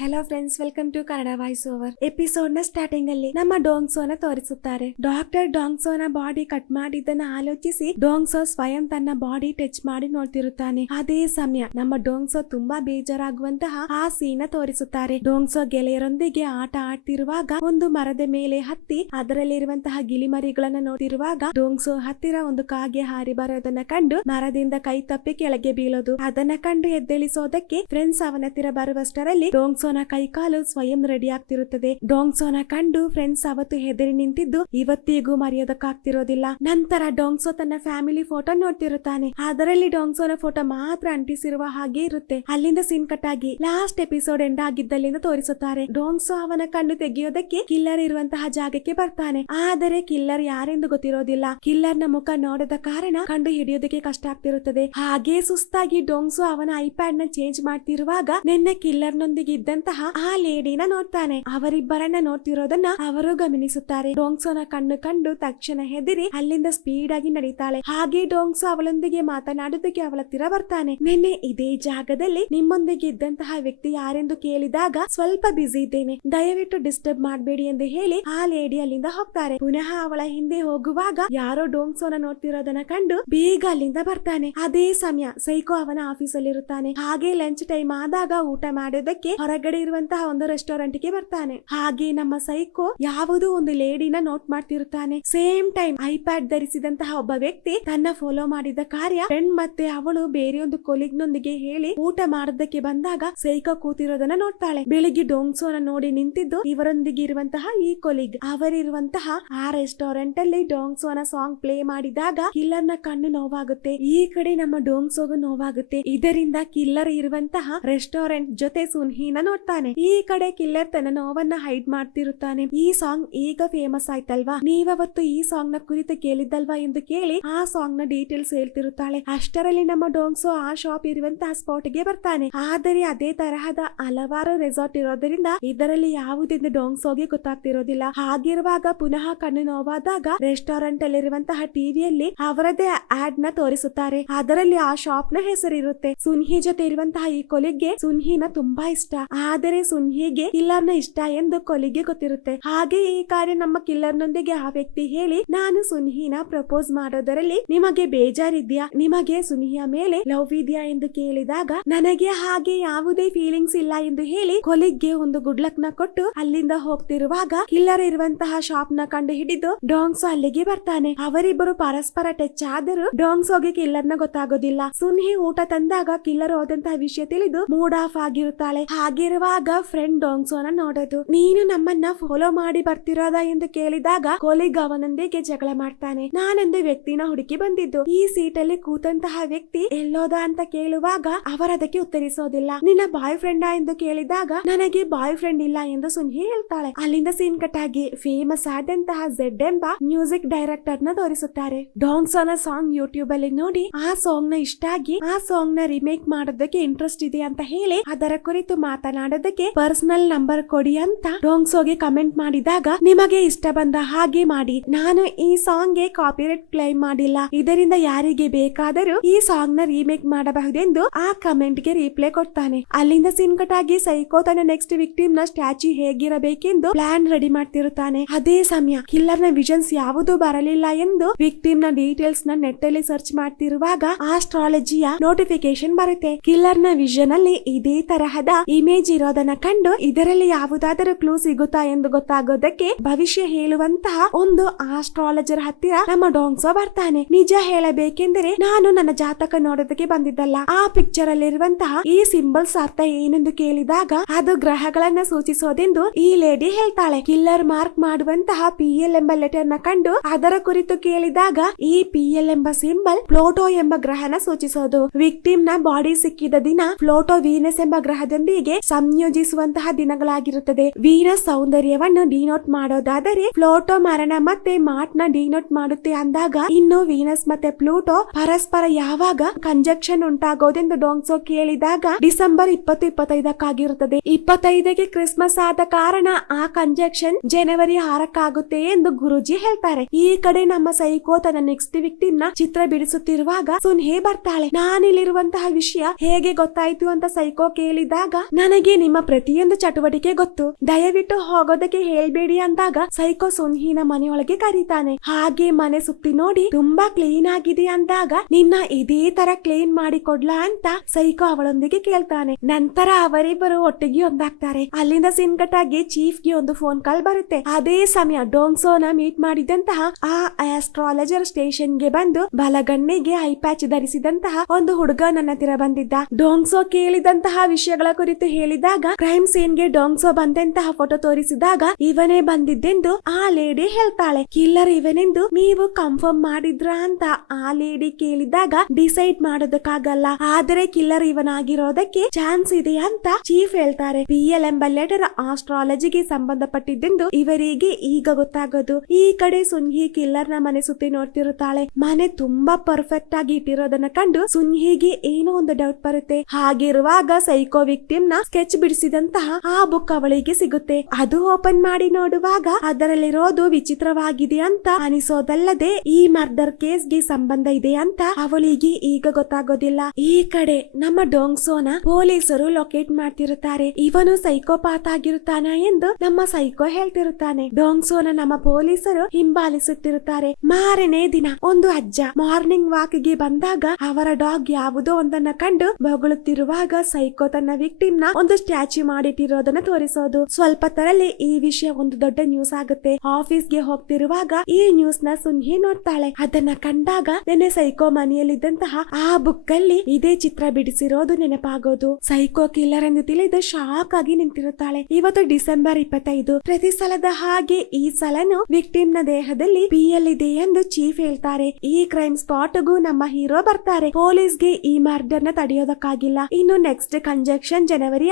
Hello friends welcome to Kannada voice over ಎಪಿಸೋಡ್ನ starting ಅಲ್ಲಿ ನಮ್ಮ ಡೋಂಗ್ಸೋನ ತೋರಿಸುತ್ತಾರೆ. ಡಾಕ್ಟರ್ ಡೋಂಗ್ಸೋನ ಬಾಡಿ ಕಟ್ ಮಾಡಿದ್ದನ್ನ ಆಲೋಚಿಸಿ ಡೋಂಗ್ಸೋ ಸ್ವಯಂ ತನ್ನ ಬಾಡಿ ಟಚ್ ಮಾಡಿ ನೋಡ್ತಿರುತ್ತಾನೆ. ಅದೇ ಸಮಯ ನಮ್ಮ ಡೋಂಗ್ಸೋ ತುಂಬಾ ಬೇಜಾರಾಗುವಂತಹ ಆ ಸೀನ ತೋರಿಸುತ್ತಾರೆ. ಡೋಂಗ್ಸೋ ಗೆಳೆಯರೊಂದಿಗೆ ಆಟ ಆಡ್ತಿರುವಾಗ ಒಂದು ಮರದ ಮೇಲೆ ಹತ್ತಿ ಅದರಲ್ಲಿರುವಂತಹ ಗಿಳಿಮರಿಗಳನ್ನ ನೋಡಿರುವಾಗ ಡೋಂಗ್ಸೋ ಹತ್ತಿರ ಒಂದು ಕಾಗೆ ಹಾರಿ ಬರೋದನ್ನ ಕಂಡು ಮರದಿಂದ ಕೈ ತಪ್ಪಿ ಕೆಳಗೆ ಬೀಳೋದು. ಅದನ್ನ ಕಂಡು ಎದ್ದೇಳಿಸೋದಕ್ಕೆ ಫ್ರೆಂಡ್ಸ್ ಅವನ ಹತ್ತಿರ ಬರುವಷ್ಟರಲ್ಲಿ ಡೋಂಗ್ಸೋನ ಕೈಕಾಲು ಸ್ವಯಂ ರೆಡಿ ಆಗ್ತಿರುತ್ತದೆ. ಡೋಂಗ್ಸೋನ ಕಂಡು ಫ್ರೆಂಡ್ಸ್ ಅವತ್ತು ಹೆದರಿ ನಿಂತಿದ್ದು ಇವತ್ತಿಗೂ ಮರೆಯೋದಕ್ಕಾಗ್ತಿರೋದಿಲ್ಲ. ನಂತರ ಡೋಂಗ್ಸೋ ತನ್ನ ಫ್ಯಾಮಿಲಿ ಫೋಟೋ ನೋಡ್ತಿರುತ್ತಾನೆ. ಅದರಲ್ಲಿ ಡೋಂಗ್ಸೋನ ಫೋಟೋ ಮಾತ್ರ ಅಂಟಿಸಿರುವ ಹಾಗೆ ಇರುತ್ತೆ. ಅಲ್ಲಿಂದ ಸೀನ್ ಕಟ್ ಆಗಿ ಲಾಸ್ಟ್ ಎಪಿಸೋಡ್ ಎಂಡ್ ಆಗಿದ್ದಲ್ಲಿಂದ ತೋರಿಸುತ್ತಾರೆ. ಡೋಂಗ್ಸೋ ಅವನ ಕಣ್ಣು ತೆಗೆಯೋದಕ್ಕೆ ಕಿಲ್ಲರ್ ಇರುವಂತಹ ಜಾಗಕ್ಕೆ ಬರ್ತಾನೆ. ಆದರೆ ಕಿಲ್ಲರ್ ಯಾರೆಂದು ಗೊತ್ತಿರೋದಿಲ್ಲ. ಕಿಲ್ಲರ್ನ ಮುಖ ನೋಡದ ಕಾರಣ ಕಂಡು ಹಿಡಿಯೋದಕ್ಕೆ ಕಷ್ಟ ಆಗ್ತಿರುತ್ತದೆ. ಹಾಗೆ ಸುಸ್ತಾಗಿ ಡೋಂಗ್ಸು ಅವನ ಐಪ್ಯಾಡ್ನ ಚೇಂಜ್ ಮಾಡ್ತಿರುವಾಗ ನಿನ್ನೆ ಕಿಲ್ಲರ್ ನೊಂದಿಗೆ ಇದ್ದಂತಹ ಆ ಲೇಡಿನ ನೋಡ್ತಾನೆ. ಅವರಿಬ್ಬರನ್ನ ನೋಡ್ತಿರೋದನ್ನ ಅವರು ಗಮನಿಸುತ್ತಾರೆ. ಡೋಂಗ್ಸೋನ ಕಣ್ಣು ಕಂಡು ತಕ್ಷಣ ಹೆದರಿ ಅಲ್ಲಿಂದ ಸ್ಪೀಡ್ ಆಗಿ ನಡೀತಾಳೆ. ಹಾಗೆ ಡೋಂಗ್ಸೋ ಅವಳೊಂದಿಗೆ ಮಾತನಾಡೋದಕ್ಕೆ ಅವಳ ಹತ್ತಿರ ಬರ್ತಾನೆ. ನಿನ್ನೆ ಇದೇ ಜಾಗದಲ್ಲಿ ನಿಮ್ಮೊಂದಿಗೆ ಇದ್ದಂತಹ ವ್ಯಕ್ತಿ ಯಾರೆಂದು ಕೇಳಿದಾಗ ಸ್ವಲ್ಪ ಬ್ಯುಸಿ ಇದ್ದೇನೆ. ದಯವಿಟ್ಟು ಡಿಸ್ಟರ್ಬ್ ಮಾಡಬೇಡಿ ಎಂದು ಹೇಳಿ ಆ ಲೇಡಿ ಅಲ್ಲಿಂದ ಹೋಗ್ತಾರೆ. ಪುನಃ ಅವಳ ಹಿಂದೆ ಹೋಗುವಾಗ ಯಾರೋ ಡೋಂಗ್ಸೋನ ನೋಡ್ತಿರೋದನ್ನ ಕಂಡು ಬೇಗ ಅಲ್ಲಿಂದ ಬರ್ತಾನೆ. ಅದೇ ಸಮಯ ಸೈಕೋ ಅವನ ಆಫೀಸ್ ಅಲ್ಲಿ ಇರುತ್ತಾನೆ ಹಾಗೆ ಲಂಚ್ ಟೈಮ್ ಆದಾಗ ಊಟ ಮಾಡೋದಕ್ಕೆ ಹೊರಗಡೆ ಇರುವಂತಹ ಒಂದು ರೆಸ್ಟೋರೆಂಟ್ಗೆ ಬರ್ತಾನೆ. ಹಾಗೆ ನಮ್ಮ ಸೈಕೋ ಯಾವುದೋ ಒಂದು ಲೇಡಿನ ನೋಟ್ ಮಾಡ್ತಿರುತ್ತಾನೆ. ಸೇಮ್ ಟೈಮ್ ಐಪ್ಯಾಡ್ ಧರಿಸಿದಂತಹ ಒಬ್ಬ ವ್ಯಕ್ತಿ ತನ್ನ ಫಾಲೋ ಮಾಡಿದ ಕಾರ್ಯ ಫ್ರೆಂಡ್ ಮತ್ತೆ ಅವಳು ಬೇರೆಯೊಂದು ಕೊಲಿಗ್ ನೊಂದಿಗೆ ಹೇಳಿ ಊಟ ಮಾಡೋದಕ್ಕೆ ಬಂದಾಗ ಸೈಕೋ ಕೂತಿರೋದನ್ನ ನೋಡ್ತಾಳೆ. ಬೆಳಿಗ್ಗೆ ಡೋಂಗ್ಸೋನ ನೋಡಿ ನಿಂತಿದ್ದು ಇವರೊಂದಿಗೆ ಇರುವಂತಹ ಈ ಕೊಲಿಗ್ ಅವರಿರುವಂತಹ ಆ ರೆಸ್ಟೋರೆಂಟ್ ಅಲ್ಲಿ ಡೋಂಗ್ಸೋನ ಸಾಂಗ್ ಪ್ಲೇ ಮಾಡಿದಾಗ ಕಿಲ್ಲರ್ನ ಕಣ್ಣು ನೋವಾಗುತ್ತೆ. ಈ ಕಡೆ ನಮ್ಮ ಡೋಂಗ್ಸೋಗು ನೋವಾಗುತ್ತೆ. ಇದರಿಂದ ಕಿಲ್ಲರ್ ಇರುವಂತಹ ರೆಸ್ಟೋರೆಂಟ್ ಜೊತೆ ಸುನ್ಹಿನ ನೋಡ್ತಾನೆ. ಈ ಕಡೆ ಕಿಲ್ಲರ್ ತನ್ನ ನೋವನ್ನ ಹೈಡ್ ಮಾಡ್ತಿರುತ್ತಾನೆ. ಈ ಸಾಂಗ್ ಈಗ ಫೇಮಸ್ ಆಯ್ತಲ್ವಾ? ನೀವತ್ತು ಈ ಸಾಂಗ್ನ ಕುರಿತು ಕೇಳಿದ್ದಲ್ವಾ ಎಂದು ಕೇಳಿ ಆ ಸಾಂಗ್ನ ಡೀಟೇಲ್ಸ್ ಹೇಳ್ತಿರುತ್ತಾಳೆ. ಅಷ್ಟರಲ್ಲಿ ನಮ್ಮ ಡೋಂಗ್ಸೋ ಆ ಶಾಪ್ ಇರುವಂತಹ ಸ್ಪಾಟ್ಗೆ ಬರ್ತಾನೆ. ಆದರೆ ಅದೇ ತರಹದ ಹಲವಾರು ರೆಸಾರ್ಟ್ ಇರೋದ್ರಿಂದ ಇದರಲ್ಲಿ ಯಾವುದೆಂದು ಡೋಂಗ್ಸೋಗೆ ಗೊತ್ತಾಗ್ತಿರೋದಿಲ್ಲ. ಹಾಗಿರುವಾಗ ಪುನಃ ಕಣ್ಣು ನೋವಾದಾಗ ರೆಸ್ಟೋರೆಂಟ್ ಅಲ್ಲಿರುವಂತಹ ಟಿವಿಯಲ್ಲಿ ಅವರದೇ ಆಡ್ನ ತೋರಿಸುತ್ತಾರೆ. ಅದರಲ್ಲಿ ಆ ಶಾಪ್ನ ಹೆಸರಿರುತ್ತೆ. ಸುನ್ಹಿ ಜೊತೆ ಇರುವಂತಹ ಈ ಕೊಲೆಗೆ ಸುನ್ಹಿನ ತುಂಬಾ ಇಷ್ಟ. ಆದರೆ ಸುನ್ಹಿಗೆ ಕಿಲ್ಲರ್ನ ಇಷ್ಟ ಎಂದು ಕೊಲಿಗೆ ಗೊತ್ತಿರುತ್ತೆ. ಹಾಗೆ ಈ ಕಾರ್ಯ ನಮ್ಮ ಕಿಲ್ಲರ್ ನೊಂದಿಗೆ ಆ ವ್ಯಕ್ತಿ ಹೇಳಿ, ನಾನು ಸುನ್ಹಿನ ಪ್ರಪೋಸ್ ಮಾಡೋದರಲ್ಲಿ ನಿಮಗೆ ಬೇಜಾರಿದ್ಯಾ? ನಿಮಗೆ ಸುನ್ಹಿಯ ಮೇಲೆ ಲವ್ ಇದೆಯಾ? ಎಂದು ಕೇಳಿದಾಗ, ನನಗೆ ಹಾಗೆ ಯಾವುದೇ ಫೀಲಿಂಗ್ಸ್ ಇಲ್ಲ ಎಂದು ಹೇಳಿ ಕೊಲಿಗ್ಗೆ ಒಂದು ಗುಡ್ ಲಕ್ನ ಕೊಟ್ಟು ಅಲ್ಲಿಂದ ಹೋಗ್ತಿರುವಾಗ ಕಿಲ್ಲರ್ ಇರುವಂತಹ ಶಾಪ್ನ ಕಂಡು ಹಿಡಿದು ಡಾಂಗ್ಸ್ ಅಲ್ಲಿಗೆ ಬರ್ತಾನೆ. ಅವರಿಬ್ಬರು ಪರಸ್ಪರ ಟಚ್ ಆದರೂ ಡೋಂಗ್ಸೋಗೆ ಕಿಲ್ಲರ್ನ ಗೊತ್ತಾಗೋದಿಲ್ಲ. ಸುನ್ಹಿ ಊಟ ತಂದಾಗ ಕಿಲ್ಲರ್ ಹೋದಂತಹ ವಿಷಯ ತಿಳಿದು ಮೂಡ್ ಆಫ್ ಆಗಿರುತ್ತಾಳೆ. ಹಾಗಿರುವಾಗ ಫ್ರೆಂಡ್ ಡೋಂಗ್ಸೋನ ನೋಡೋದು. ನೀನು ನಮ್ಮನ್ನ ಫಾಲೋ ಮಾಡಿ ಬರ್ತಿರೋದ ಎಂದು ಕೇಳಿದಾಗ ಕೊಲಿಗ್ ಅವನೊಂದಿಗೆ ಜಗಳ ಮಾಡ್ತಾನೆ. ನಾನೊಂದು ವ್ಯಕ್ತಿನ ಹುಡುಕಿ ಬಂದಿದ್ದು. ಈ ಸೀಟಲ್ಲಿ ಕೂತಂತಹ ವ್ಯಕ್ತಿ ಎಲ್ಲೋದ ಅಂತ ಕೇಳುವಾಗ ಅವರದಕ್ಕೆ ಉತ್ತರಿಸೋದಿಲ್ಲ. ನಿನ್ನ ಬಾಯ್ ಫ್ರೆಂಡ್ ಎಂದು ಕೇಳಿದಾಗ ನನಗೆ ಬಾಯ್ ಫ್ರೆಂಡ್ ಇಲ್ಲ ಎಂದು ಸುನ್ಹಿ ಹೇಳ್ತಾಳೆ. ಅಲ್ಲಿಂದ ಸೀನ್ ಕಟ್ ಆಗಿ ಫೇಮಸ್ ಆದಂತಹ ಝೆಡ್ ಎಂಬ ಮ್ಯೂಸಿಕ್ ಡೈರೆಕ್ಟರ್ನ ತೋರಿಸುತ್ತಾರೆ. ಡೋಂಗ್ಸೋನ ಸಾಂಗ್ ಯೂಟ್ಯೂಬ್ ಅಲ್ಲಿ ನೋಡಿ ಆ ಸಾಂಗ್ನ ಇಷ್ಟ ಆಗಿ ಆ ಸಾಂಗ್ನ ರಿಮೇಕ್ ಮಾಡೋದಕ್ಕೆ ಇಂಟ್ರೆಸ್ಟ್ ಇದೆ ಅಂತ ಹೇಳಿ ಅದರ ಕುರಿತು ಮಾತನಾಡೋದಕ್ಕೆ ಪರ್ಸನಲ್ ನಂಬರ್ ಕೊಡಿ ಅಂತ ಡೋಂಗ್ಸೋಗೆ ಕಮೆಂಟ್ ಮಾಡಿದಾಗ ನಿಮಗೆ ಇಷ್ಟ ಬಂದ ಹಾಗೆ ಮಾಡಿ. ನಾನು ಈ ಸಾಂಗ್ಗೆ ಕಾಪಿರೈಟ್ ಕ್ಲೈಮ್ ಮಾಡಿಲ್ಲ. ಇದರಿಂದ ಯಾರಿಗೆ ಬೇಕಾದರೂ ಈ ಸಾಂಗ್ನ ರೀಮೇಕ್ ಮಾಡಬಹುದೆಂದು ಆ ಕಮೆಂಟ್ಗೆ ರಿಪ್ಲೈ ಕೊಡ್ತಾನೆ. ಅಲ್ಲಿಂದ ಸಿನ್ಕಟ್ ಆಗಿ ಸೈಕೋ ತನ್ನ ನೆಕ್ಸ್ಟ್ ವಿಕ್ಟಿಮ್ನ ಸ್ಟ್ಯಾಚ್ಯೂ ಹೇಗಿರಬೇಕೆಂದು ಪ್ಲಾನ್ ರೆಡಿ ಮಾಡ್ತಿರುತ್ತಾನೆ. ಅದೇ ಸಮಯ ಕಿಲ್ಲರ್ನ ವಿಷನ್ಸ್ ಯಾವುದು ಬರಲಿಲ್ಲ ಎಂದು ವಿಕ್ಟಿಮ್ನ ಡೀಟೇಲ್ಸ್ನ ನೆಟ್ ಅಲ್ಲಿ ಸರ್ಚ್ ಮಾಡ್ತಿರುವಾಗ ಆಸ್ಟ್ರಾಲಜಿಯ ನೋಟಿಫಿಕೇಶನ್ ಬರುತ್ತೆ. ಕಿಲ್ಲರ್ನ ವಿಷನ್ ಅಲ್ಲಿ ಇದೇ ತರಹದ ಇಮೇಜ್ ಇರೋದನ್ನ ಕಂಡು ಇದರಲ್ಲಿ ಯಾವುದಾದರೂ ಕ್ಲೂ ಸಿಗುತ್ತಾ ಎಂದು ಗೊತ್ತಾಗೋದಕ್ಕೆ ಭವಿಷ್ಯ ಹೇಳುವಂತಹ ಒಂದು ಆಸ್ಟ್ರಾಲಜರ್ ಹತ್ತಿರ ನಮ್ಮ ಡೋಂಗ್ಸೋ ಬರ್ತಾನೆ. ನಿಜ ಹೇಳಬೇಕೆಂದರೆ ನಾನು ನನ್ನ ಜಾತಕ ನೋಡೋದಕ್ಕೆ ಬಂದಿದ್ದಲ್ಲ. ಆ ಪಿಕ್ಚರ್ ಅಲ್ಲಿರುವಂತಹ ಈ ಸಿಂಬಲ್ಸ್ ಅರ್ಥ ಏನೆಂದು ಕೇಳಿದಾಗ ಅದು ಗ್ರಹಗಳನ್ನ ಸೂಚಿಸೋದೆಂದು ಈ ಲೇಡಿ ಹೇಳ್ತಾಳೆ. ಕಿಲ್ಲರ್ ಮಾರ್ಕ್ ಮಾಡುವಂತಹ ಪಿ ಎಲ್ ಎಂಬ ಲೆಟರ್ನ ಕಂಡು ಅದರ ಕುರಿತು ಕೇಳಿದಾಗ ಈ ಪಿ ಎಲ್ ಎಂಬ ಸಿಂಬಲ್ ಪ್ಲೋಟೋ ಎಂಬ ಗ್ರಹನ ಸೂಚಿಸೋದು. ವಿಕ್ಟಿಮ್ನ ಬಾಡಿ ಸಿಕ್ಕಿದ ದಿನ ಪ್ಲೋಟೋ ವೀನಸ್ ಎಂಬ ಗ್ರಹದೊಂದಿಗೆ ಸಂಯೋಜಿಸುವಂತಹ ದಿನಗಳಾಗಿರುತ್ತದೆ. ವೀರ ಸೌಂದರ್ಯವನ್ನು ಡಿನೋಟ್ ಮಾಡೋದಾದರೆ ಪ್ಲೋಟೋ ಮರಣ ಮತ್ತೆ ಮಾರ್ಟ್ನ ಡಿನೋಟ್ ಮಾಡುತ್ತೆ ಅಂದಾಗ ಇನ್ನು ವೀನಸ್ ಮತ್ತೆ ಪ್ಲೂಟೋ ಪರಸ್ಪರ ಯಾವಾಗ ಕಂಜಕ್ಷನ್ ಉಂಟಾಗೋದೆಂದು ಡೋಂಗ್ಸೋ ಕೇಳಿದಾಗ ಡಿಸೆಂಬರ್ ಇಪ್ಪತ್ತು ಇಪ್ಪತ್ತೈದಕ್ಕಾಗಿರುತ್ತದೆ. ಇಪ್ಪತ್ತೈದಕ್ಕೆ ಕ್ರಿಸ್ಮಸ್ ಆದ ಕಾರಣ ಆ ಕಂಜಕ್ಷನ್ ಜನವರಿ ಆರಕ್ಕಾಗುತ್ತೆ ಎಂದು ಗುರುಜಿ ಹೇಳ್ತಾರೆ. ಈ ಕಡೆ ನಮ್ಮ ಸೈಕೋ ತನ್ನ ನೆಕ್ಸ್ಟ್ ವಿಕ್ಟಿಮ್ನ ಚಿತ್ರ ಬಿಡಿಸುತ್ತಿರುವಾಗ ಸುನ್ಹೆ ಬರ್ತಾಳೆ. ನಾನಿಲ್ಲಿರುವಂತಹ ವಿಷಯ ಹೇಗೆ ಗೊತ್ತಾಯ್ತು ಅಂತ ಸೈಕೋ ಕೇಳಿದಾಗ, ನನಗೆ ನನಗೆ ನಿಮ್ಮ ಪ್ರತಿಯೊಂದು ಚಟುವಟಿಕೆ ಗೊತ್ತು. ದಯವಿಟ್ಟು ಹೋಗೋದಕ್ಕೆ ಹೇಳ್ಬೇಡಿ ಅಂದಾಗ ಸೈಕೋ ಸುನ್ಹಿನ ಮನೆಯೊಳಗೆ ಕರೀತಾನೆ. ಹಾಗೆ ಮನೆ ಸುತ್ತಿ ನೋಡಿ ತುಂಬಾ ಕ್ಲೀನ್ ಆಗಿದೆ ಅಂದಾಗ ನಿನ್ನ ಇದೇ ತರ ಕ್ಲೀನ್ ಮಾಡಿ ಕೊಡ್ಲಾ ಅಂತ ಸೈಕೋ ಅವಳೊಂದಿಗೆ ಕೇಳ್ತಾನೆ. ನಂತರ ಅವರಿಬ್ಬರು ಒಟ್ಟಿಗೆ ಒಂದಾಗ್ತಾರೆ. ಅಲ್ಲಿಂದ ಸಿನ್ಕಟ್ ಆಗಿ ಚೀಫ್ಗೆ ಒಂದು ಫೋನ್ ಕಾಲ್ ಬರುತ್ತೆ. ಅದೇ ಸಮಯ ಡೋಂಗ್ಸೋನ ಮೀಟ್ ಮಾಡಿದಂತಹ ಆ ಆಸ್ಟ್ರಾಲಜರ್ ಸ್ಟೇಷನ್ಗೆ ಬಂದು ಬಲಗಣ್ಣಿಗೆ ಐ ಪ್ಯಾಚ್ ಧರಿಸಿದಂತಹ ಒಂದು ಹುಡುಗ ನನ್ನ ಹತ್ತಿರ ಬಂದಿದ್ದ. ಡೋಂಗ್ಸೋ ಕೇಳಿದಂತಹ ವಿಷಯಗಳ ಕುರಿತು ಹೇಳಿದಾಗ ಕ್ರೈಮ್ ಸೀನ್ಗೆ ಡೋಂಗ್ಸೋ ಬಂದಂತಹ ಫೋಟೋ ತೋರಿಸಿದಾಗ ಇವನೇ ಬಂದಿದ್ದೆಂದು ಆ ಲೇಡಿ ಹೇಳ್ತಾಳೆ. ಕಿಲ್ಲರ್ ಇವನೆಂದು ನೀವು ಕನ್ಫರ್ಮ್ ಮಾಡಿದ್ರ ಅಂತ ಆ ಲೇಡಿ ಕೇಳಿದಾಗ ಡಿಸೈಡ್ ಮಾಡೋದಕ್ಕಾಗಲ್ಲ. ಆದರೆ ಕಿಲ್ಲರ್ ಇವನಾಗಿರೋದಕ್ಕೆ ಚಾನ್ಸ್ ಇದೆ ಅಂತ ಚೀಫ್ ಹೇಳ್ತಾರೆ. ಪಿ ಎಲ್ ಎಂಬ ಲೆಟರ್ ಆಸ್ಟ್ರಾಲಜಿಗೆ ಸಂಬಂಧಪಟ್ಟಿದ್ದೆಂದು ಇವರಿಗೆ ಈಗ ಗೊತ್ತಾಗೋದು. ಈ ಕಡೆ ಸುನ್ಹಿ ಕಿಲ್ಲರ್ನ ಮನೆ ಸುತ್ತಿ ನೋಡ್ತಿರುತ್ತಾಳೆ. ಮನೆ ತುಂಬಾ ಪರ್ಫೆಕ್ಟ್ ಆಗಿ ಇಟ್ಟಿರೋದನ್ನ ಕಂಡು ಸುನ್ಹಿಗೆ ಏನೋ ಒಂದು ಡೌಟ್ ಬರುತ್ತೆ. ಹಾಗಿರುವಾಗ ಸೈಕೋ ವಿಕ್ಟಿಮ್ನ ಸ್ಕೆಚ್ ಬಿಡಿಸಿದಂತಹ ಆ ಬುಕ್ ಅವಳಿಗೆ ಸಿಗುತ್ತೆ. ಅದು ಓಪನ್ ಮಾಡಿ ನೋಡುವಾಗ ಅದರಲ್ಲಿರೋದು ವಿಚಿತ್ರವಾಗಿದೆ ಅಂತ ಅನಿಸೋದಲ್ಲದೆ ಈ ಮರ್ಡರ್ ಕೇಸ್ಗೆ ಸಂಬಂಧ ಇದೆ ಅಂತ ಅವಳಿಗೆ ಈಗ ಗೊತ್ತಾಗೋದಿಲ್ಲ. ಈ ಕಡೆ ನಮ್ಮ ಡೋಂಗ್ಸೋನ ಪೊಲೀಸರು ಲೊಕೇಟ್ ಮಾಡ್ತಿರುತ್ತಾರೆ. ಇವನು ಸೈಕೋಪಾತ್ ಆಗಿರುತ್ತಾನೆ ಎಂದು ನಮ್ಮ ಸೈಕೋ ಹೇಳ್ತಿರುತ್ತಾನೆ. ಡೋಂಗ್ಸೋನ ನಮ್ಮ ಪೊಲೀಸರು ಹಿಂಬಾಲಿಸುತ್ತಿರುತ್ತಾರೆ. ಮಾರನೇ ದಿನ ಒಂದು ಅಜ್ಜ ಮಾರ್ನಿಂಗ್ ವಾಕ್ಗೆ ಬಂದಾಗ ಅವರ ಡಾಗ್ ಯಾವುದೋ ಒಂದನ್ನ ಕಂಡು ಬೊಗಳುತ್ತಿರುವಾಗ ಸೈಕೋ ತನ್ನ ವಿಕ್ಟಿಮ್ನ ಒಂದು ಸ್ಟ್ಯಾಚ್ಯೂ ಮಾಡಿಟ್ಟಿರೋದನ್ನ ತೋರಿಸೋದು. ಸ್ವಲ್ಪ ತರಲ್ಲಿ ಈ ವಿಷಯ ಒಂದು ದೊಡ್ಡ ನ್ಯೂಸ್ ಆಗುತ್ತೆ. ಆಫೀಸ್ಗೆ ಹೋಗ್ತಿರುವಾಗ ಈ ನ್ಯೂಸ್ನ ಸುನ್ಹಿ ನೋಡ್ತಾಳೆ. ಅದನ್ನ ಕಂಡಾಗ ನೆನೆ ಸೈಕೋ ಮನೆಯಲ್ಲಿದ್ದಂತಹ ಆ ಬುಕ್ ಅಲ್ಲಿ ಇದೇ ಚಿತ್ರ ಬಿಡಿಸಿರೋದು ನೆನಪಾಗೋದು. ಸೈಕೋ ಕಿಲ್ಲರ್ ಎಂದು ತಿಳಿದು ಶಾಕ್ ಆಗಿ ನಿಂತಿರುತ್ತಾಳೆ. ಇವತ್ತು ಡಿಸೆಂಬರ್ ಇಪ್ಪತ್ತೈದು. ಪ್ರತಿ ಸಲದ ಹಾಗೆ ಈ ಸಲನು ವಿಕ್ಟಿಮ್ನ ದೇಹದಲ್ಲಿ ಪಿ ಎಲ್ ಇದೆ ಎಂದು ಚೀಫ್ ಹೇಳ್ತಾರೆ. ಈ ಕ್ರೈಮ್ ಸ್ಪಾಟ್ ಗೂ ನಮ್ಮ ಹೀರೋ ಬರ್ತಾರೆ. ಪೊಲೀಸ್ಗೆ ಈ ಮರ್ಡರ್ನ ತಡೆಯೋದಕ್ಕಾಗಿಲ್ಲ. ಇನ್ನು ನೆಕ್ಸ್ಟ್ ಕಂಜಕ್ಷನ್ ಜನವರಿ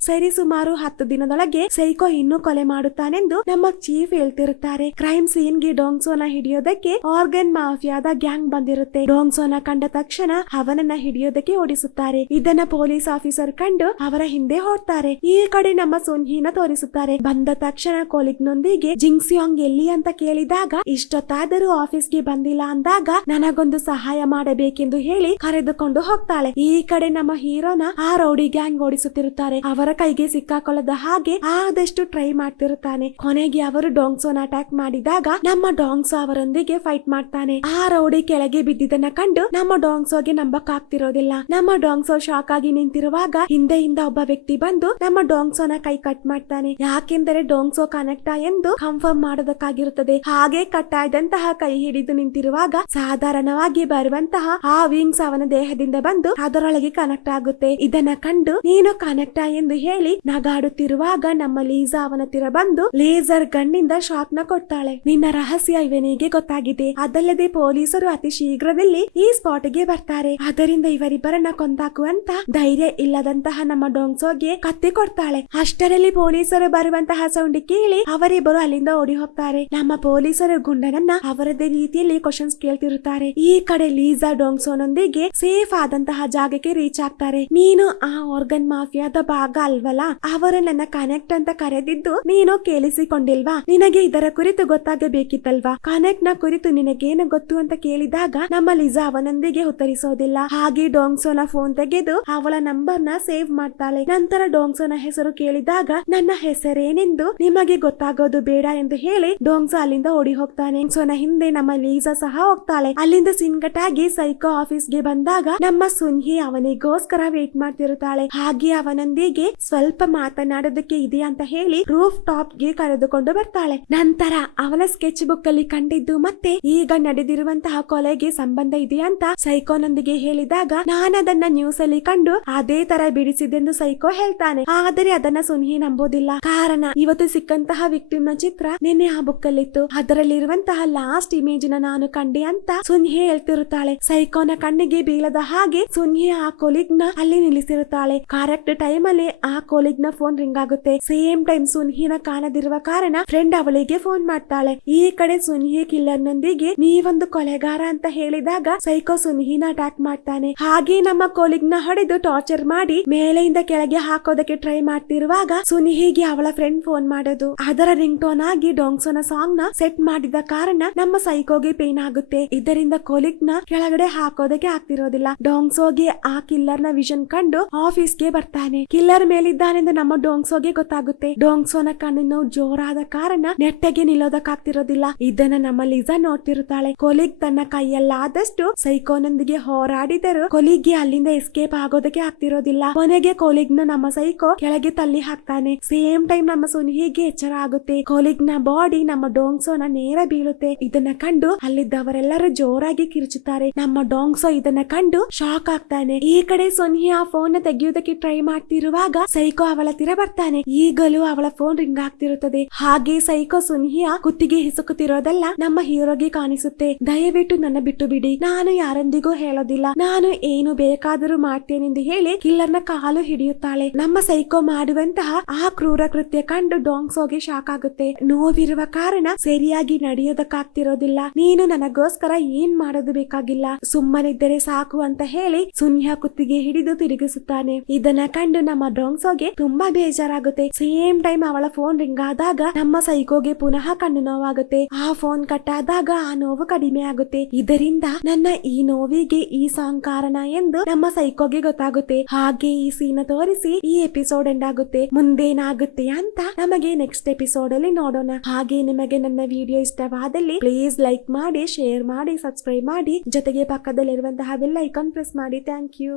ಸರಿ ಸುಮಾರು ಹತ್ತು ದಿನದೊಳಗೆ ಸೈಕೋ ಇನ್ನೂ ಕೊಲೆ ಮಾಡುತ್ತಾನೆಂದು ನಮ್ಮ ಚೀಫ್ ಹೇಳ್ತಿರುತ್ತಾರೆ. ಕ್ರೈಮ್ ಸೀನ್ಗೆ ಡೋಂಗ್ಸೋನ ಹಿಡಿಯೋದಕ್ಕೆ ಆರ್ಗನ್ ಮಾಫಿಯಾದ ಗ್ಯಾಂಗ್ ಬಂದಿರುತ್ತೆ. ಡೋಂಗ್ಸೋನ ಕಂಡ ತಕ್ಷಣ ಅವನನ್ನ ಹಿಡಿಯೋದಕ್ಕೆ ಓಡಿಸುತ್ತಾರೆ. ಇದನ್ನ ಪೊಲೀಸ್ ಆಫೀಸರ್ ಕಂಡು ಅವರ ಹಿಂದೆ ಹೊಡ್ತಾರೆ ಈ ಕಡೆ ನಮ್ಮ ಸುನ್ಹೀನ ತೋರಿಸುತ್ತಾರೆ. ಬಂದ ತಕ್ಷಣ ಕೊಲಿಗ್ನೊಂದಿಗೆ ಜಿಂಗ್ಸಿಯೋಂಗ್ ಎಲ್ಲಿ ಅಂತ ಕೇಳಿದಾಗ ಇಷ್ಟೊತ್ತಾದರೂ ಆಫೀಸ್ಗೆ ಬಂದಿಲ್ಲ ಅಂದಾಗ ನನಗೊಂದು ಸಹಾಯ ಮಾಡಬೇಕೆಂದು ಹೇಳಿ ಕರೆದುಕೊಂಡು ಹೋಗ್ತಾಳೆ. ಈ ಕಡೆ ನಮ್ಮ ಹೀರೋನ ಆ ರೌಡಿ ಗ್ಯಾಂಗ್ ಓಡಿಸುತ್ತಿರುತ್ತಾರೆ ಅವರ ಕೈಗೆ ಸಿಕ್ಕಾಕೊಳ್ಳದ ಹಾಗೆ ಆದಷ್ಟು ಟ್ರೈ ಮಾಡ್ತಿರುತ್ತಾನೆ ಕೊನೆಗೆ ಅವರು ಡೋಂಗ್ಸೋನ ಅಟ್ಯಾಕ್ ಮಾಡಿದಾಗ ನಮ್ಮ ಡೋಂಗ್ಸೋ ಅವರೊಂದಿಗೆ ಫೈಟ್ ಮಾಡ್ತಾನೆ. ಆ ರೌಡಿ ಕೆಳಗೆ ಬಿದ್ದಿದ್ದನ್ನ ಕಂಡು ನಮ್ಮ ಡೋಂಗ್ಸೋಗೆ ನಂಬಕ್ ಆಗ್ತಿರೋದಿಲ್ಲ ನಮ್ಮ ಡೋಂಗ್ಸೋ ಶಾಕ್ ಆಗಿ ನಿಂತಿರುವಾಗ ಹಿಂದೆಯಿಂದ ಒಬ್ಬ ವ್ಯಕ್ತಿ ಬಂದು ನಮ್ಮ ಡೋಂಗ್ಸೋನ ಕೈ ಕಟ್ ಮಾಡ್ತಾನೆ. ಯಾಕೆಂದರೆ ಡೋಂಗ್ಸೋ ಕನೆಕ್ಟ್ ಎಂದು ಕನ್ಫರ್ಮ್ ಮಾಡೋದಕ್ಕಾಗಿರುತ್ತದೆ. ಹಾಗೆ ಕಟ್ ಆದಂತಹ ಕೈ ಹಿಡಿದು ನಿಂತಿರುವಾಗ ಸಾಧಾರಣವಾಗಿ ಬರುವಂತಹ ಆ ವಿಂಗ್ಸ್ ಅವನ ದೇಹದಿಂದ ಬಂದು ಅದರೊಳಗೆ ಕನೆಕ್ಟ್ ಆಗುತ್ತೆ. ಇದನ್ನ ಕಂಡು ನೀನು ಕನೆಕ್ಟ ಎಂದು ಹೇಳಿ ನಗಾಡುತ್ತಿರುವಾಗ ನಮ್ಮ ಲೀಸಾ ಅವನ ಹತ್ತಿರ ಬಂದು ಲೇಸರ್ ಗಣ್ಣಿಂದ ಶಾಕ್ನ ಕೊಡ್ತಾಳೆ. ನಿನ್ನ ರಹಸ್ಯ ಇವನಿಗೆ ಗೊತ್ತಾಗಿದೆ. ಅದಲ್ಲದೆ ಪೊಲೀಸರು ಅತಿ ಶೀಘ್ರದಲ್ಲಿ ಈ ಸ್ಪಾಟ್ಗೆ ಬರ್ತಾರೆ. ಅದರಿಂದ ಇವರಿಬ್ಬರನ್ನ ಕೊಂದಾಕುವಂತ ಧೈರ್ಯ ಇಲ್ಲದಂತಹ ನಮ್ಮ ಡೋಂಗ್ಸೋಗೆ ಕತ್ತಿ ಕೊಡ್ತಾಳೆ. ಅಷ್ಟರಲ್ಲಿ ಪೊಲೀಸರು ಬರುವಂತಹ ಸೌಂಡ್ ಕೇಳಿ ಅವರಿಬ್ಬರು ಅಲ್ಲಿಂದ ಓಡಿ ಹೋಗ್ತಾರೆ. ನಮ್ಮ ಪೊಲೀಸರು ಗುಂಡನನ್ನ ಅವರದೇ ರೀತಿಯಲ್ಲಿ ಕ್ವಶನ್ಸ್ ಕೇಳ್ತಿರುತ್ತಾರೆ. ಈ ಕಡೆ ಲೀಸಾ ಡೋಂಗ್ಸೋನೊಂದಿಗೆ ಸೇಫ್ ಆದಂತಹ ಜಾಗಕ್ಕೆ ರೀಚ್ ಆಗ್ತಾರೆ. ನೀನು ಆ ಆರ್ಗನ್ ಮಾಫಿಯಾದ ಭಾಗ ಅಲ್ವಲ್ಲ? ಅವರು ನನ್ನ ಕನೆಕ್ಟ್ ಅಂತ ಕರೆದಿದ್ದು ನೀನು ಕೇಳಿಸಿಕೊಂಡಿಲ್ವಾ? ನಿನಗೆ ಇದರ ಕುರಿತು ಗೊತ್ತಾಗಬೇಕಿತ್ತಲ್ವಾ? ಕನೆಕ್ಟ್ನ ಕುರಿತು ನಿನಗೇನು ಗೊತ್ತು ಅಂತ ಕೇಳಿದಾಗ ನಮ್ಮ ಲಿಜಾ ಅವನೊಂದಿಗೆ ಉತ್ತರಿಸೋದಿಲ್ಲ. ಹಾಗೆ ಡೋಂಗ್ಸೋನ ಫೋನ್ ತೆಗೆದು ಅವಳ ನಂಬರ್ನ ಸೇವ್ ಮಾಡ್ತಾಳೆ. ನಂತರ ಡೋಂಗ್ಸೋನ ಹೆಸರು ಕೇಳಿದಾಗ ನನ್ನ ಹೆಸರೇನೆಂದು ನಿಮಗೆ ಗೊತ್ತಾಗೋದು ಬೇಡ ಎಂದು ಹೇಳಿ ಡೋಂಗ್ಸೋ ಅಲ್ಲಿಂದ ಓಡಿ ಹೋಗ್ತಾನೆ ಸೋನ ಹಿಂದೆ ನಮ್ಮ ಲೀಸಾ ಸಹ ಹೋಗ್ತಾಳೆ. ಅಲ್ಲಿಂದ ಸಿಂಗಟಾಗಿ ಸೈಕೋ ಆಫೀಸ್ಗೆ ಬಂದಾಗ ನಮ್ಮ ಸುನ್ಹಿ ಅವನಿಗೋಸ್ಕರ ವೇಟ್ ಮಾಡ್ತಿರುತ್ತಾಳೆ. ಹಾಗೆ ಅವನೊಂದಿಗೆ ಸ್ವಲ್ಪ ಮಾತನಾಡೋದಕ್ಕೆ ಇದೆ ಅಂತ ಹೇಳಿ ರೂಫ್ ಟಾಪ್ಗೆ ಕರೆದುಕೊಂಡು ಬರ್ತಾಳೆ. ನಂತರ ಅವನ ಸ್ಕೆಚ್ ಬುಕ್ ಅಲ್ಲಿ ಕಂಡಿದ್ದು ಮತ್ತೆ ಈಗ ನಡೆದಿರುವಂತಹ ಕೊಲೆಗೆ ಸಂಬಂಧ ಇದೆ ಅಂತ ಸೈಕೋನೊಂದಿಗೆ ಹೇಳಿದಾಗ ನಾನದನ್ನ ನ್ಯೂಸ್ ಅಲ್ಲಿ ಕಂಡು ಅದೇ ತರ ಬಿಡಿಸಿದೆಂದು ಸೈಕೋ ಹೇಳ್ತಾನೆ. ಆದರೆ ಅದನ್ನ ಸುನ್ಹಿ ನಂಬೋದಿಲ್ಲ. ಕಾರಣ ಇವತ್ತು ಸಿಕ್ಕಂತಹ ವಿಕ್ಟಿಮ್ನ ಚಿತ್ರ ನಿನ್ನೆ ಆ ಬುಕ್ ಅಲ್ಲಿತ್ತು. ಅದರಲ್ಲಿರುವಂತಹ ಲಾಸ್ಟ್ ಇಮೇಜ್ನ ನಾನು ಕಂಡೆ ಅಂತ ಸುನ್ಹಿ ಹೇಳ್ತಿರುತ್ತಾಳೆ. ಸೈಕೋನ ಕಣ್ಣಿಗೆ ಬೀಳದ ಹಾಗೆ ಸುನ್ಹಿ ಆ ಕೊಲಿಗ್ನ ಅಲ್ಲಿ ನಿಲ್ಲಿಸಿರುತ್ತಾಳೆ. ಕರೆಕ್ಟ್ ಟೈಮ್ ಅಲ್ಲಿ ಆ ಕೋಲಿಗ್ನ ಫೋನ್ ರಿಂಗ್ ಆಗುತ್ತೆ. ಸೇಮ್ ಟೈಮ್ ಸುನ್ಹಿನ ಕಾಣದಿರುವ ಕಾರಣ ಫ್ರೆಂಡ್ ಅವಳಿಗೆ ಫೋನ್ ಮಾಡ್ತಾಳೆ. ಈ ಕಡೆ ಸುನ್ಹಿ ಕಿಲ್ಲರ್ ನೊಂದಿಗೆ, ನೀವೊಂದು ಕೊಲೆಗಾರ ಅಂತ ಹೇಳಿದಾಗ ಸೈಕೋ ಸುನ್ಹಿನ ಅಟ್ಯಾಕ್ ಮಾಡ್ತಾನೆ. ಹಾಗೆ ನಮ್ಮ ಕೋಲಿಗ್ನ ಹೊಡೆದು ಟಾರ್ಚರ್ ಮಾಡಿ ಮೇಲೆಯಿಂದ ಕೆಳಗೆ ಹಾಕೋದಕ್ಕೆ ಟ್ರೈ ಮಾಡ್ತಿರುವಾಗ ಸುನಿಹಿಗೆ ಅವಳ ಫ್ರೆಂಡ್ ಫೋನ್ ಮಾಡೋದು. ಅದರ ರಿಂಗ್ ಟೋನ್ ಆಗಿ ಡೋಂಗ್ಸೋನ ಸಾಂಗ್ನ ಸೆಟ್ ಮಾಡಿದ ಕಾರಣ ನಮ್ಮ ಸೈಕೋಗೆ ಪೇನ್ ಆಗುತ್ತೆ. ಇದರಿಂದ ಕೋಲಿಗ್ನ ಕೆಳಗಡೆ ಹಾಕೋದಕ್ಕೆ ಆಗ್ತಿರೋದಿಲ್ಲ. ಡೋಂಗ್ಸೋಗೆ ಆ ಕಿಲ್ಲರ್ನ ವಿಷನ್ ಕಂಡು ಆಫೀಸ್ಗೆ ಬರ್ತಾನೆ. ಕಿಲ್ಲರ್ ಮೇಲಿದ್ದಾನೆಂದು ನಮ್ಮ ಡೋಂಗ್ಸೋಗೆ ಗೊತ್ತಾಗುತ್ತೆ. ಡೋಂಗ್ಸೋನ ಕಣ್ಣು ಜೋರಾದ ಕಾರಣ ನೆಟ್ಟಗೆ ನಿಲ್ಲೋದಕ್ಕಾಗ್ತಿರೋದಿಲ್ಲ. ಇದನ್ನ ನಮ್ಮ ಲಿಸಾ ನೋಡ್ತಿರುತ್ತಾಳೆ ಕೊಲಿಗ್ ತನ್ನ ಕೈಯಲ್ಲಾದಷ್ಟು ಸೈಕೋನೊಂದಿಗೆ ಹೋರಾಡಿದರು ಕೊಲಿಗ್ಗೆ ಅಲ್ಲಿಂದ ಎಸ್ಕೇಪ್ ಆಗೋದಕ್ಕೆ ಆಗ್ತಿರೋದಿಲ್ಲ. ಕೊನೆಗೆ ಕೊಲಿಗ್ ನಮ್ಮ ಸೈಕೋ ಕೆಳಗೆ ತಳ್ಳಿ ಹಾಕ್ತಾನೆ. ಸೇಮ್ ಟೈಮ್ ನಮ್ಮ ಸುನಿಹಿಗೆ ಎಚ್ಚರ ಆಗುತ್ತೆ. ಕೊಲಿಗ್ನ ಬಾಡಿ ನಮ್ಮ ಡೋಂಗ್ಸೋನ ನೇರ ಬೀಳುತ್ತೆ. ಇದನ್ನ ಕಂಡು ಅಲ್ಲಿದ್ದವರೆಲ್ಲರೂ ಜೋರಾಗಿ ಕಿರುಚುತ್ತಾರೆ. ನಮ್ಮ ಡೋಂಗ್ಸೋ ಇದನ್ನ ಕಂಡು ಶಾಕ್ ಆಗ್ತಾನೆ. ಈ ಕಡೆ ಸೊನ್ಹಿ ಆ ಫೋನ್ ತೆಗೆಯುವುದಕ್ಕೆ ಟ್ರೈ ಮಾಡ್ತಿರುವಾಗ ಸೈಕೋ ಅವಳ ತೀರ ಬರ್ತಾನೆ. ಈಗಲೂ ಅವಳ ಫೋನ್ ರಿಂಗ್ ಆಗ್ತಿರುತ್ತದೆ. ಹಾಗೆ ಸೈಕೋ ಸುನಿಹಿಯ ಕುತ್ತಿಗೆ ಹಿಸುಕುತ್ತಿರೋದೆಲ್ಲ ನಮ್ಮ ಹೀರೋಗೆ ಕಾಣಿಸುತ್ತೆ. ದಯವಿಟ್ಟು ನನ್ನ ಬಿಟ್ಟು ಬಿಡಿ. ನಾನು ಯಾರೊಂದಿಗೂ ಹೇಳೋದಿಲ್ಲ. ನಾನು ಏನು ಬೇಕಾದರೂ ಮಾಡ್ತೇನೆಂದು ಹೇಳಿ ಕಿಲ್ಲರ್ನ ಕಾಲು ಹಿಡಿಯುತ್ತಾಳೆ. ನಮ್ಮ ಸೈಕೋ ಮಾಡುವಂತಹ ಆ ಕ್ರೂರ ಕೃತ್ಯ ಕಂಡು ಡಾಂಗ್ಸೋಗೆ ಶಾಕ್ ಆಗುತ್ತೆ. ನೋವಿರುವ ಕಾರಣ ಸರಿಯಾಗಿ ನಡೆಯೋದಕ್ಕಾಗ್ತಿರೋದಿಲ್ಲ. ನೀನು ನನಗೋಸ್ಕರ ಏನ್ ಮಾಡೋದು ಬೇಕಾಗಿಲ್ಲ. ಸುಮ್ಮನಿದ್ದರೆ ಸಾಕು ಅಂತ ಹೇಳಿ ಸುನ್ಯ ಕುತ್ತಿಗೆ ಹಿಡಿದು ತಿರುಗಿಸುತ್ತಾನೆ. ಇದನ್ನ ಕಂಡು ನಮ್ಮ ಡೊಂಗ್ಸೋಗೆ ತುಂಬಾ ಬೇಜಾರಾಗುತ್ತೆ. ಸೇಮ್ ಟೈಮ್ ಅವಳ ಫೋನ್ ರಿಂಗ್ ಆದಾಗ ನಮ್ಮ ಸೈಕೋಗೆ ಪುನಃ ಕಣ್ಣು ನೋವಾಗುತ್ತೆ. ಆ ಫೋನ್ ಕಟ್ ಆದಾಗ ಆ ನೋವು ಕಡಿಮೆ ಆಗುತ್ತೆ. ಇದರಿಂದ ನನ್ನ ಈ ನೋವಿಗೆ ಈ ಸಾಂಗ್ ಕಾರಣ ಎಂದು ನಮ್ಮ ಸೈಕೋಗೆ ಗೊತ್ತಾಗುತ್ತೆ. ಹಾಗೆ ಈ ಸೀನ್ ತೋರಿಸಿ ಈ ಎಪಿಸೋಡ್ ಎಂಡ್ ಆಗುತ್ತೆ. ಮುಂದೇನಾಗುತ್ತೆ ಅಂತ ನಮಗೆ ನೆಕ್ಸ್ಟ್ ಎಪಿಸೋಡ್ ಅಲ್ಲಿ ನೋಡೋಣ. ಹಾಗೆ ನಿಮಗೆ ನನ್ನ ವಿಡಿಯೋ ಇಷ್ಟವಾದಲ್ಲಿ ಪ್ಲೀಸ್ ಲೈಕ್ ಮಾಡಿ ಶೇರ್ ಮಾಡಿ ಸಬ್ಸ್ಕ್ರೈಬ್ ಮಾಡಿ. ಜೊತೆಗೆ ಪಕ್ಕದಲ್ಲಿರುವಂತಹ ಬೆಲ್ ಐಕಾನ್ ಪ್ರೆಸ್ ಮಾಡಿ. Thank you